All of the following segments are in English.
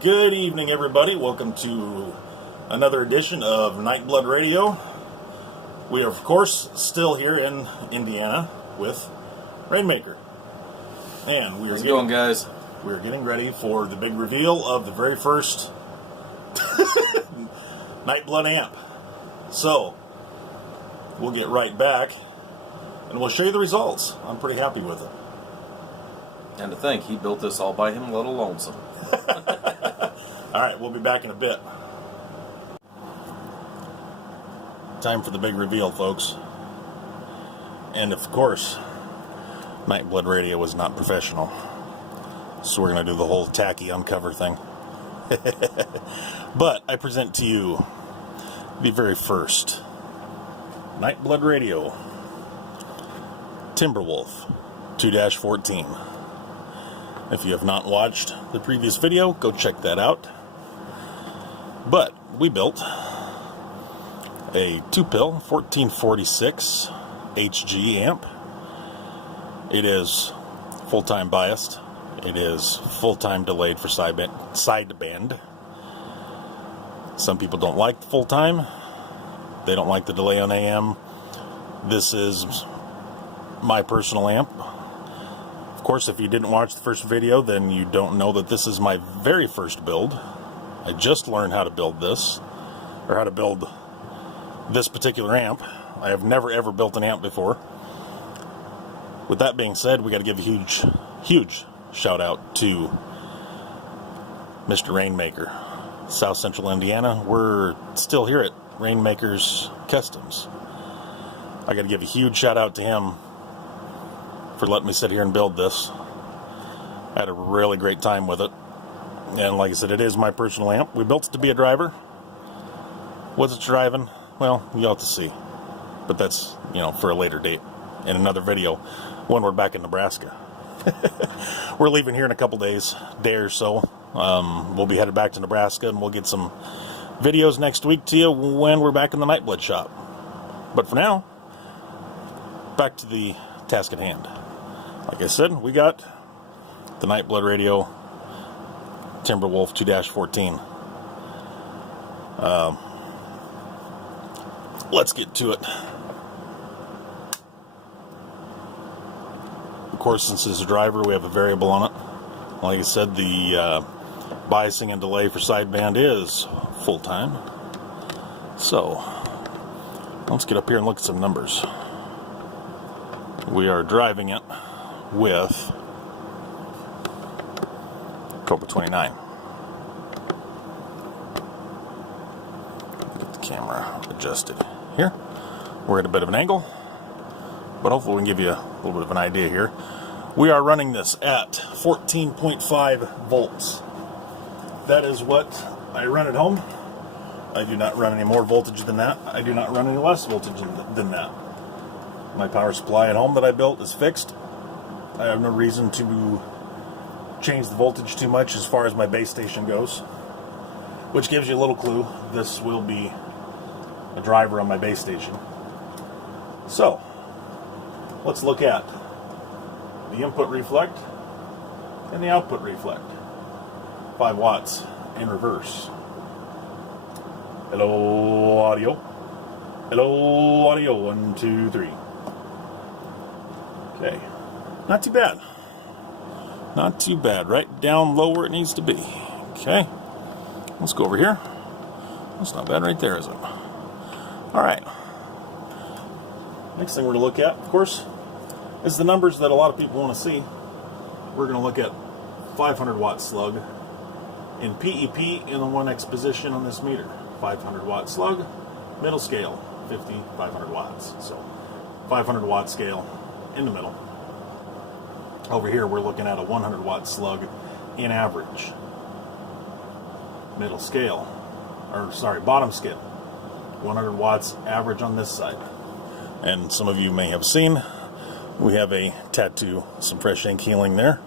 Good evening, everybody. Welcome to another edition of NightBlood Radio. We are, of course, still here in Indiana with Rainmaker. And How's it going, guys? We're getting ready for the big reveal of the very first NightBlood amp. So, we'll get right back and we'll show you the results. I'm pretty happy with it. And to think, he built this all by him, a little lonesome. Alright, we'll be back in a bit. Time for the big reveal, folks. And of course, NightBlood Radio was not professional. So we're going to do the whole tacky uncover thing. But I present to you the very first NightBlood Radio TimberWolf 2-14. If you have not watched the previous video, go check that out. But we built a 2-pill 1446 HG amp. It is full-time biased. It is full-time delayed for sideband. Some people don't like the full-time. They don't like the delay on AM. This is my personal amp. Of course, if you didn't watch the first video, then you don't know that this is my very first build. I just learned how to build this, or how to build this particular amp. I have never ever built an amp before. With that being said, we got to give a huge shout out to Mr. Rainmaker, South Central Indiana. We're still here at Rainmakers Customs. I got to give a huge shout out to him for letting me sit here and build this. I had a really great time with it. And like I said, it is my personal amp. We built it to be a driver. Was it driving? Well, you'll have to see. But that's, for a later date in another video when we're back in Nebraska. We're leaving here in a couple days, day or so. We'll be headed back to Nebraska and we'll get some videos next week to you when we're back in the NightBlood shop. But for now, back to the task at hand. Like I said, we got the NightBlood Radio TimberWolf 2-14. Let's get to it. Of course, since it's a driver, we have a variable on it. Like I said, the biasing and delay for sideband is full-time. So, let's get up here and look at some numbers. We are driving it with Cobra 29. Get the camera adjusted here. We're at a bit of an angle, but hopefully we can give you a little bit of an idea here. We are running this at 14.5 volts. That is what I run at home. I do not run any more voltage than that. I do not run any less voltage than that. My power supply at home that I built is fixed. I have no reason to change the voltage too much as far as my base station goes, which gives you a little clue. This will be a driver on my base station. So, let's look at the input reflect and the output reflect. 5 watts in reverse. Hello, audio. Hello, audio. 1, 2, 3. Okay, not too bad. Not too bad. Right down low where it needs to be. Okay, let's go over here. That's not bad right there, is it? Alright. Next thing we're going to look at, of course, is the numbers that a lot of people want to see. We're going to look at 500 watt slug in PEP in the 1X position on this meter. 500 watt slug, middle scale, 500 watts. So, 500 watt scale in the middle. Over here we're looking at a 100 watt slug in average. Middle scale, bottom scale. 100 watts average on this side. And some of you may have seen, we have a tattoo, some fresh ink healing there.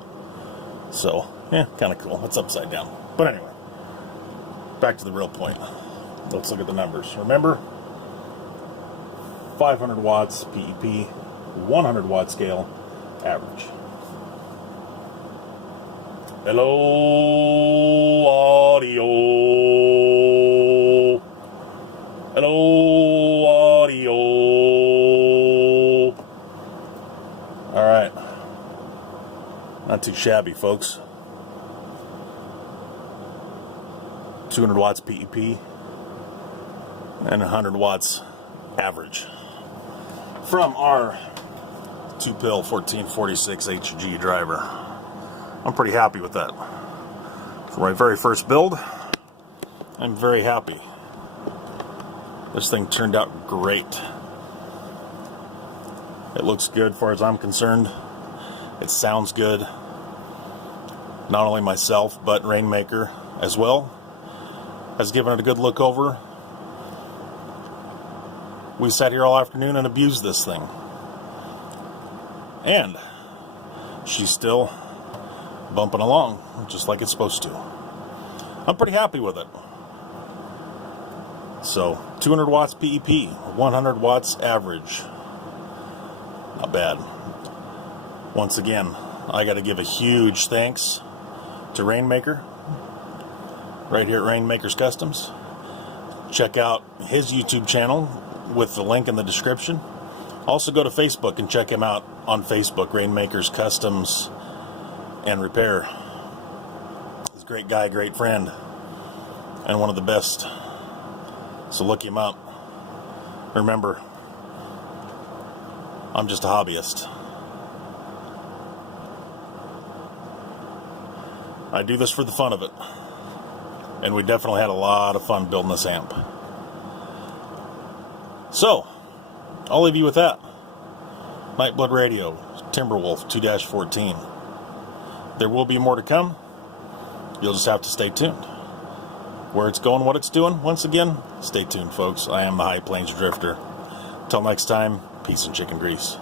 So, kind of cool. It's upside down. But anyway, back to the real point. Let's look at the numbers. Remember, 500 watts PEP, 100 watt scale, average. Hello, audio. Hello, audio. All right. Not too shabby, folks. 200 watts PEP and 100 watts average from our 2-pill 1446 HG driver. I'm pretty happy with that. For my very first build, I'm very happy. This thing turned out great. It looks good as far as I'm concerned. It sounds good. Not only myself, but Rainmaker as well has given it a good look over. We sat here all afternoon and abused this thing. And she's still bumping along just like it's supposed to. I'm pretty happy with it. So 200 watts PEP, 100 watts average. Not bad. Once again, I got to give a huge thanks to Rainmaker right here at Rainmakers Customs. Check out his YouTube channel with the link in the description. Also go to Facebook and check him out on Facebook, Rainmakers Customs and Repair. He's a great guy, great friend, and one of the best. So look him up. Remember, I'm just a hobbyist. I do this for the fun of it. And we definitely had a lot of fun building this amp. So, I'll leave you with that. NightBlood Radio, TimberWolf 2-14. There will be more to come. You'll just have to stay tuned. Where it's going, what it's doing, once again, stay tuned, folks. I am the High Plains Drifter. Till next time, peace and chicken grease.